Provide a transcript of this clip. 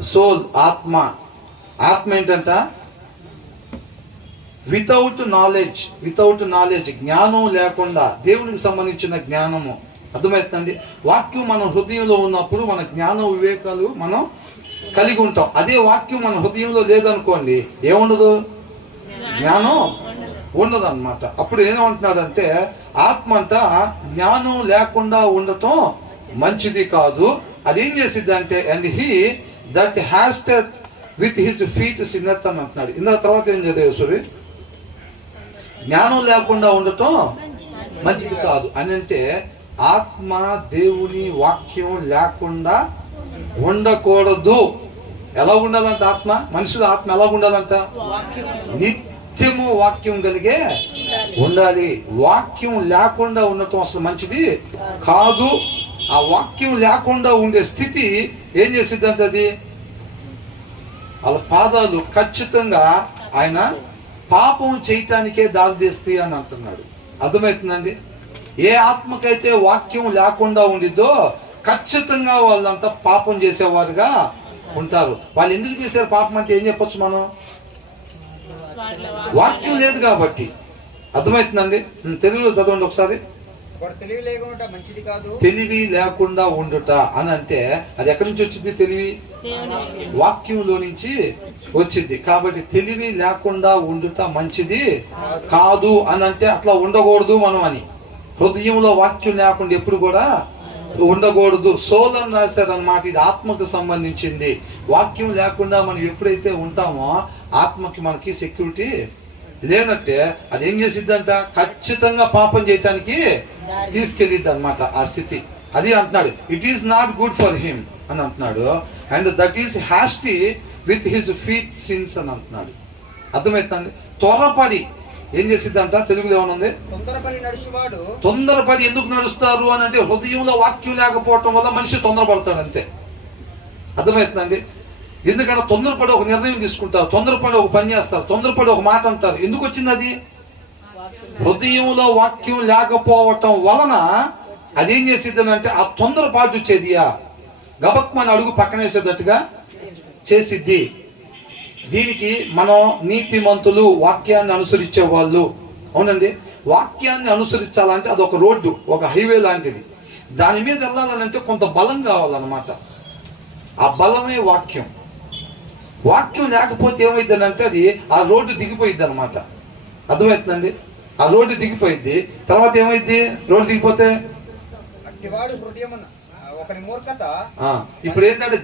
Soul, ఆత్మ. ఆత్మ ఏంటంట? వితౌట్ నాలెడ్జ్, జ్ఞానం లేకుండా, దేవునికి సంబంధించిన జ్ఞానము. అర్థమవుతుందండి? వాక్యం మన హృదయంలో ఉన్నప్పుడు మన జ్ఞాన వివేకాలు మనం కలిగి ఉంటాం. అదే వాక్యం మన హృదయంలో లేదనుకోండి, ఏముండదు? జ్ఞానం ఉండదు అనమాట. అప్పుడు ఏమంటున్నాడంటే, ఆత్మ అంట జ్ఞానం లేకుండా ఉండటం మంచిది కాదు. అదేం చేసిద్ది అంటే, and he that has with his feet సిన్నత్ అని అంటున్నాడు. ఇందాక తర్వాత ఏం చదివే సూరి? జ్ఞానం లేకుండా ఉండటం మంచిది కాదు అని అంటే, ఆత్మ దేవుని వాక్యం లేకుండా ఉండకూడదు. ఎలా ఉండాలంట ఆత్మ? మనుషుల ఆత్మ ఎలా ఉండాలంట? నిత్యము వాక్యం కలిగే ఉండాలి. వాక్యం లేకుండా ఉండటం అసలు మంచిది కాదు. ఆ వాక్యం లేకుండా ఉండే స్థితి ఏం చేసిద్దంటే, అది వాళ్ళ పాదాలు ఖచ్చితంగా ఆయన పాపం చేయటానికే దారితీస్తాయి అని అంటున్నాడు. అర్థమవుతుందండి? ఏ ఆత్మకైతే వాక్యం లేకుండా ఉండిద్దో ఖచ్చితంగా వాళ్ళంతా పాపం చేసేవారుగా ఉంటారు. వాళ్ళు ఎందుకు చేశారు పాపం అంటే ఏం చెప్పొచ్చు మనం? వాక్యం లేదు కాబట్టి. అర్థమవుతుందండి? తెలుగులో చదవండి ఒకసారి. తెలివి లేకుండా ఉండుట అని అంటే అది ఎక్కడి నుంచి వచ్చింది? తెలివి వాక్యంలో నుంచి వచ్చింది. కాబట్టి తెలివి లేకుండా ఉండుట మంచిది కాదు అని అంటే అట్లా ఉండకూడదు మనం అని. హృదయంలో వాక్యం లేకుండా ఎప్పుడు కూడా ఉండకూడదు. సోల్ అని రాశారనమాట. ఇది ఆత్మకు సంబంధించింది. వాక్యం లేకుండా మనం ఎప్పుడైతే ఉంటామో ఆత్మకి మనకి సెక్యూరిటీ లేనట్టే. అది ఏం చేసిద్దంట? ఖచ్చితంగా పాపం చేయటానికి తీసుకెళ్ళిద్ది అనమాట ఆ స్థితి. అది అంటున్నాడు, it is not good for him అని అంటున్నాడు. And that is Hastie with his feet since అని అంటున్నాడు. అర్థమవుతుంది? త్వరపడి ఏం చేసిద్దంట? తెలుగులో ఏమనుంది? తొందరపడి ఎందుకు నడుస్తారు అని అంటే, హృదయంలో వాక్యం లేకపోవటం వల్ల మనిషి తొందరపడతాడు అంతే. అర్థమవుతుందండి? ఎందుకంటే తొందరపడి ఒక నిర్ణయం తీసుకుంటారు, తొందరపడి ఒక పని చేస్తారు, తొందరపడి ఒక మాట అంటారు. ఎందుకు వచ్చింది అది? హృదయంలో వాక్యం లేకపోవటం వలన అదేం చేసిద్దని అంటే, ఆ తొందరపాటు చర్య గబక్మని అడుగు పక్కనేసేటట్టుగా చేసిద్ది. దీనికి మనం నీతిమంతులు, వాక్యాన్ని అనుసరించే వాళ్ళు. అవునండి, వాక్యాన్ని అనుసరించాలంటే అది ఒక రోడ్డు, ఒక హైవే లాంటిది. దాని మీద వెళ్ళాలంటే కొంత బలం కావాలన్నమాట. ఆ బలమే వాక్యం. వాక్యం లేకపోతే ఏమైందని అంటే అది ఆ రోడ్డు దిగిపోయిద్ది అనమాట. అర్థమవుతుందండి? ఆ రోడ్డు దిగిపోయిద్ది. తర్వాత ఏమైంది? రోడ్డు దిగిపోతే ఇప్పుడు ఏంటంటే